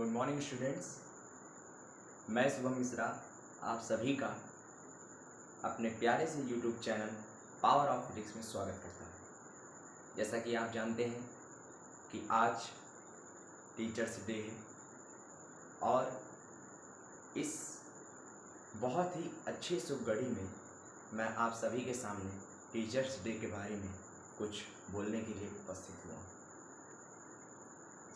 Good morning students. मैं शुभम मिश्रा आप सभी का अपने प्यारे से YouTube channel power of physics में स्वागत करता हूँ। जैसा कि आप जानते हैं कि आज टीचर्स डे है और इस बहुत ही अच्छी शुभ घड़ी में मैं आप सभी के सामने टीचर्स डे के बारे में कुछ बोलने के लिए उपस्थित हुआ हूँ।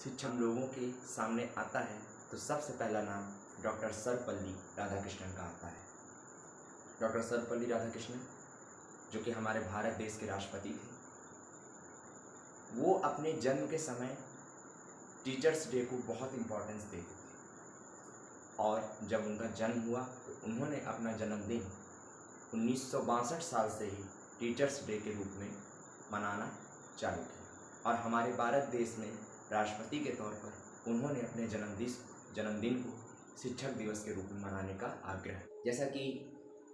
शिक्षा हम लोगों के सामने आता है तो सबसे पहला नाम डॉक्टर सर्वपल्ली राधाकृष्णन का आता है। डॉक्टर सर्वपल्ली राधाकृष्णन जो कि हमारे भारत देश के राष्ट्रपति थे, वो अपने जन्म के समय टीचर्स डे को बहुत इम्पोर्टेंस देते थे और जब उनका जन्म हुआ तो उन्होंने अपना जन्मदिन 1962 साल से ही टीचर्स डे के रूप में मनाना चालू किया और हमारे भारत देश में राष्ट्रपति के तौर पर उन्होंने अपने जन्मदिन को शिक्षक दिवस के रूप में मनाने का आग्रह। जैसा कि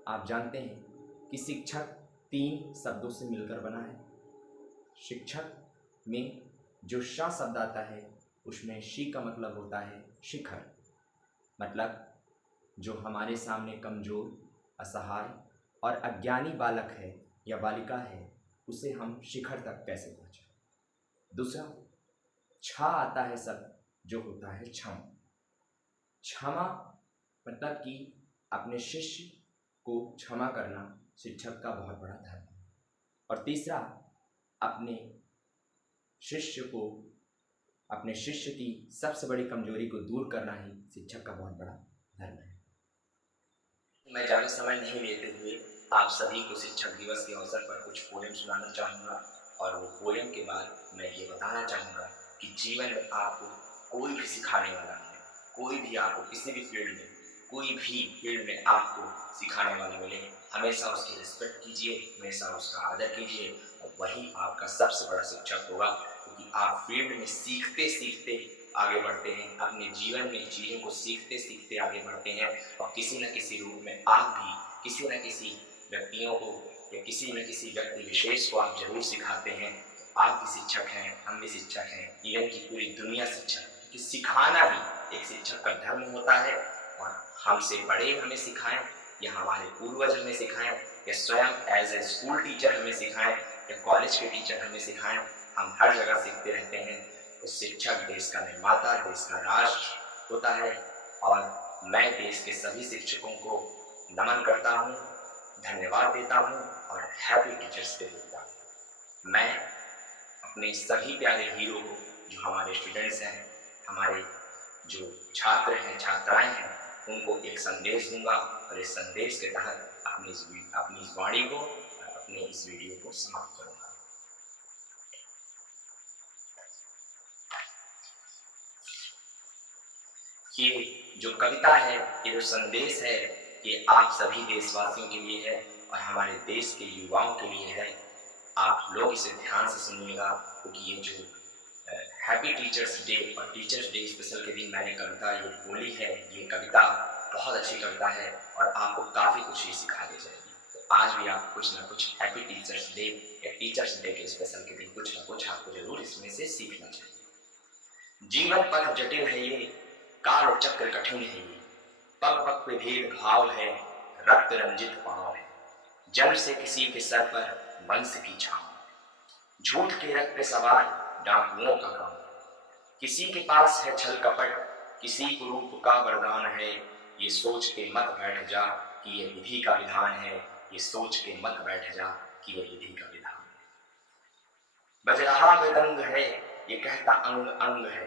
आप जानते हैं कि शिक्षक 3 शब्दों से मिलकर बना है। शिक्षक में जो श शब्द आता है उसमें शी का मतलब होता है शिखर, मतलब जो हमारे सामने कमज़ोर, असहाय और अज्ञानी बालक है या बालिका है उसे हम शिखर तक कैसे पहुँचाएं। दूसरा छा आता है शब्द जो होता है क्षमा। क्षमा मतलब कि अपने शिष्य को क्षमा करना शिक्षक का बहुत बड़ा धर्म है। और तीसरा अपने शिष्य की सबसे बड़ी कमजोरी को दूर करना ही शिक्षक का बहुत बड़ा धर्म है। मैं ज़्यादा समय नहीं लेते हुए आप सभी को शिक्षक दिवस के अवसर पर कुछ पोएम सुनाना चाहूँगा और वो पोएम के बाद मैं ये बताना चाहूँगा कि जीवन में आपको कोई भी सिखाने वाला नहीं है, कोई भी आपको किसी भी फील्ड में आपको सिखाने वाला मिले, हमेशा उसकी रिस्पेक्ट कीजिए, हमेशा उसका आदर कीजिए और वही आपका सबसे बड़ा शिक्षक होगा, क्योंकि आप फील्ड में सीखते सीखते आगे बढ़ते हैं, अपने जीवन में चीज़ों को सीखते सीखते आगे बढ़ते हैं और किसी न किसी रूप में आप भी किसी न किसी व्यक्तियों को या किसी न किसी व्यक्ति विशेष को आप जरूर सिखाते हैं। आप भी शिक्षक हैं, हम भी शिक्षक हैं, इवन की पूरी दुनिया शिक्षक, क्योंकि सिखाना ही एक शिक्षक का धर्म होता है। और हमसे बड़े हमें सिखाएं या हमारे पूर्वज हमें सिखाएं या स्वयं एज ए स्कूल टीचर हमें सिखाएं या कॉलेज के टीचर हमें सिखाएं, हम हर जगह सीखते रहते हैं। तो शिक्षक देश का निर्माता, देश का राष्ट्र होता है और मैं देश के सभी शिक्षकों को नमन करता हूँ, धन्यवाद देता हूँ और हैप्पी टीचर्स डे देता हूँ। मैं अपने सभी प्यारे हीरो को, जो हमारे स्टूडेंट्स हैं, हमारे जो छात्र हैं, छात्राएं हैं, उनको एक संदेश दूंगा और इस संदेश के तहत अपनी इस वाणी को, अपने इस वीडियो को समाप्त करूंगा। ये जो कविता है, ये जो संदेश है, ये आप सभी देशवासियों के लिए है और हमारे देश के युवाओं के लिए है। आप लोग इसे ध्यान से सुनिएगा, क्योंकि ये जो हैप्पी टीचर्स डे और टीचर्स डे स्पेशल के दिन मैंने कविता ये बोली है, ये कविता बहुत अच्छी कविता है और आपको काफ़ी कुछ ही सिखा दी जाएगी। तो आज भी आप कुछ ना कुछ हैप्पी टीचर्स डे या टीचर्स डे के स्पेशल के दिन कुछ ना कुछ आपको जरूर इसमें से सीखना चाहिए। जीवन पथ जटिल है ये, काल चक्र कठिन है ये, पग पग पे भेद भाव है, रक्त रंजित पांव है, जन्म से किसी के सर पर वंश की छाव, झूठ के रथ पे सवार डाकुओं का काम, किसी के पास है छल कपट, किसी को रूप का वरदान है, ये सोच के मत बैठ जा कि ये विधि का विधान है, ये सोच के मत बैठ जा कि ये विधि का विधान है। बज रहा मृदंग है, ये कहता अंग अंग है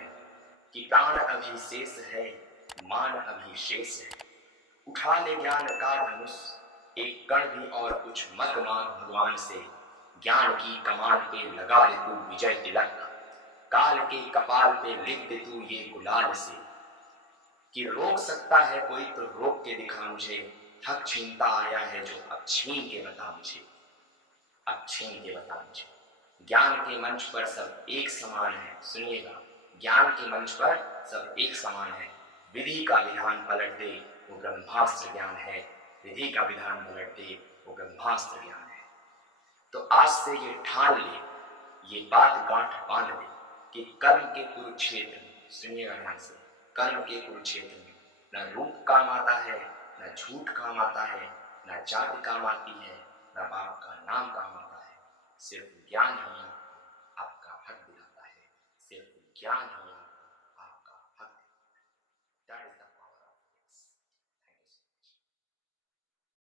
कि प्राण अभी शेष है, मान अभी शेष है, उठा ले ज्ञान का धनुष, एक कण भी और कुछ मत मांग भगवान से, ज्ञान की कमान पे लगा ले तू विजय तिलक, काल के कपाल पे लिख दे तू ये गुलाल से, कि रोक सकता है कोई तो रोक के दिखा मुझे, हक छीनता आया है जो अब छीन के बता मुझे, अब छीन के बता मुझे। ज्ञान के मंच पर सब एक समान है, सुनिएगा, ज्ञान के मंच पर सब एक समान है, विधि का विधान पलट दे वो ब्रह्मास्त्र ज्ञान है, विधि का विधान पलट दे वो ब्रह्मास्त्र ज्ञान है। तो आज से ये ठान ले, ये बात गांठ बांध ले कि कर्म के कुरुक्षेत्र में, सुनिएगा ध्यान से, कर्म के कुरुक्षेत्र में न रूप काम आता है, न झूठ काम आता है, न जाति काम आती है, न बाप का नाम काम आता है। सिर्फ ज्ञान ही आपका हक दिलाता है, सिर्फ ज्ञान ही